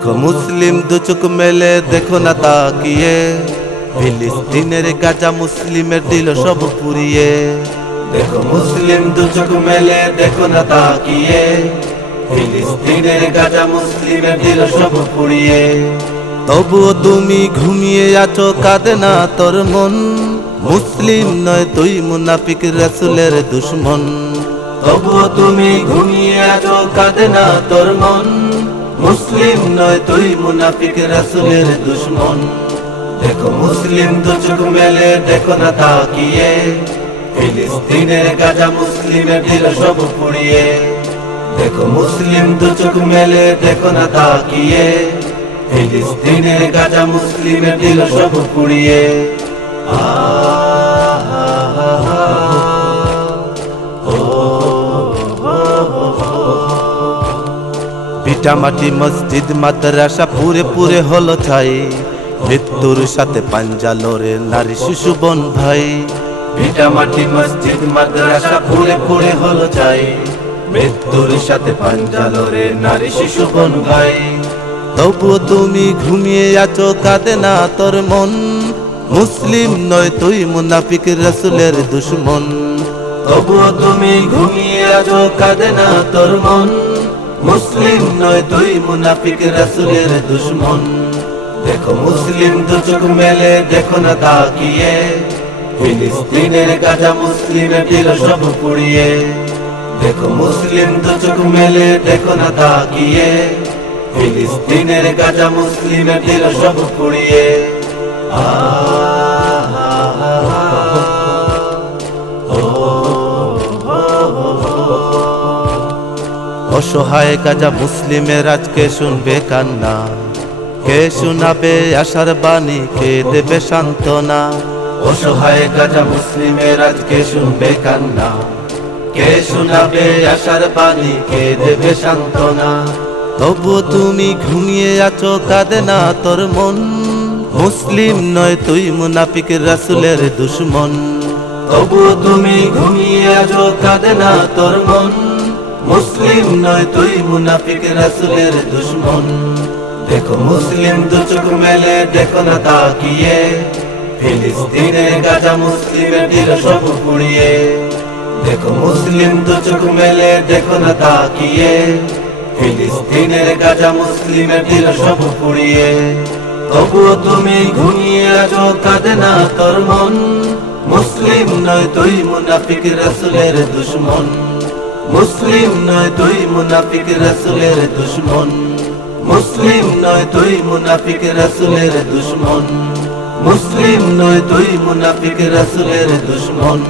देखो मुस्लिम दो चुक मेले देखो ना ताकिए ফিলিস্তিনের গাজা মুসলিমের দিল সব পুড়িয়ে দেখো মুসলিম দু চোখ মেলে দেখো না তাকিয়ে ফিলিস্তিনের গাজা মুসলিমের দিল সব পুড়িয়ে তবুও তুমি ঘুমিয়ে আছো কাঁদে না তোর মন মুসলিম নয় তুই মুনাফিক রাসূলের দুশমন তবুও তুমি ঘুমিয়ে আছো কাঁদে না তোর মন মুসলিম নয় তুই মুনাফিক রাসূলের দুশমন देखो मुस्लिम दो चुक मेले देखो ना ताकिए ফিলিস্তিনের গাজা মুসলিমের দিল সব পুড়িয়ে देखो मुस्लिम दो चुक मेले देखो ना ताकिए ফিলিস্তিনের গাজা মুসলিমের দিল সব পুড়িয়ে ভিটামাটি মসজিদ মাদ্রাসা পুরে পুরে হলো ছাই মৃত্যুর সাথে পাঞ্জা লড়ে নারী শিশু বোন ভাই ভিটামাটি মসজিদ মাদ্রাসা পুরে পুরে হলো চাই মৃত্যুর সাথে পাঞ্জা লড়ে নারী শিশু বোন ভাই তবুও তুমি ঘুমিয়ে আছো কাঁদে না তোর মন মুসলিম নয় তুই মুনাফিক রাসূলের দুশমন তবুও তুমি ঘুমিয়ে আছো কাঁদে না তোর মন মুসলিম নয় তুই মুনাফিক রাসূলের দুশমন देखो मुस्लिम दो चुक मेले देखो ना ताकिए ফিলিস্তিনের গাজা মুসলিমের দিল সব পুড়িয়ে देखो मुस्लिम दो चुक मेले देखो ना ताकिए ফিলিস্তিনের গাজা মুসলিমের দিল সব পুড়িয়ে অসহায় গাজা মুসলিমের আজকে শুনবে কান্না কে শোনাবে আশার বাণী কে দেবে সান্ত্বনা অসহায় গাজা মুসলিমের আজকে শুনবে কান্না কে শোনাবে আশার বাণী কে দেবে সান্ত্বনা তবু তুমি ঘুমিয়ে আছো কাঁদে না তোর মন মুসলিম নয় তুই মুনাফিক রাসূলের দুশমন তবু তুমি ঘুমিয়ে আছো কাঁদে না তোর মন মুসলিম নয় তুই মুনাফিক রাসূলের দুশমন देखो मुस्लिम दो चुक मेले देखो ना ताकिए ফিলিস্তিনের গাজা মুসলিমের দিল সব পুড়িয়ে देखो मुस्लिम दो चुक मेले देखो ना ताकिए ফিলিস্তিনের গাজা মুসলিমের দিল সব পুড়িয়ে তবুও তুমি ঘুমিয়ে আছো কাঁদে না তোর মন মুসলিম নয় তুই মুনাফিক রাসূলের দুশমন মুসলিম নয় তুই মুনাফিক রাসূলের দুশমন মুসলিম নয় তুই মুনাফিক রাসূলের দুশমন মুসলিম নয় তুই মুনাফিক রাসূলের দুশমন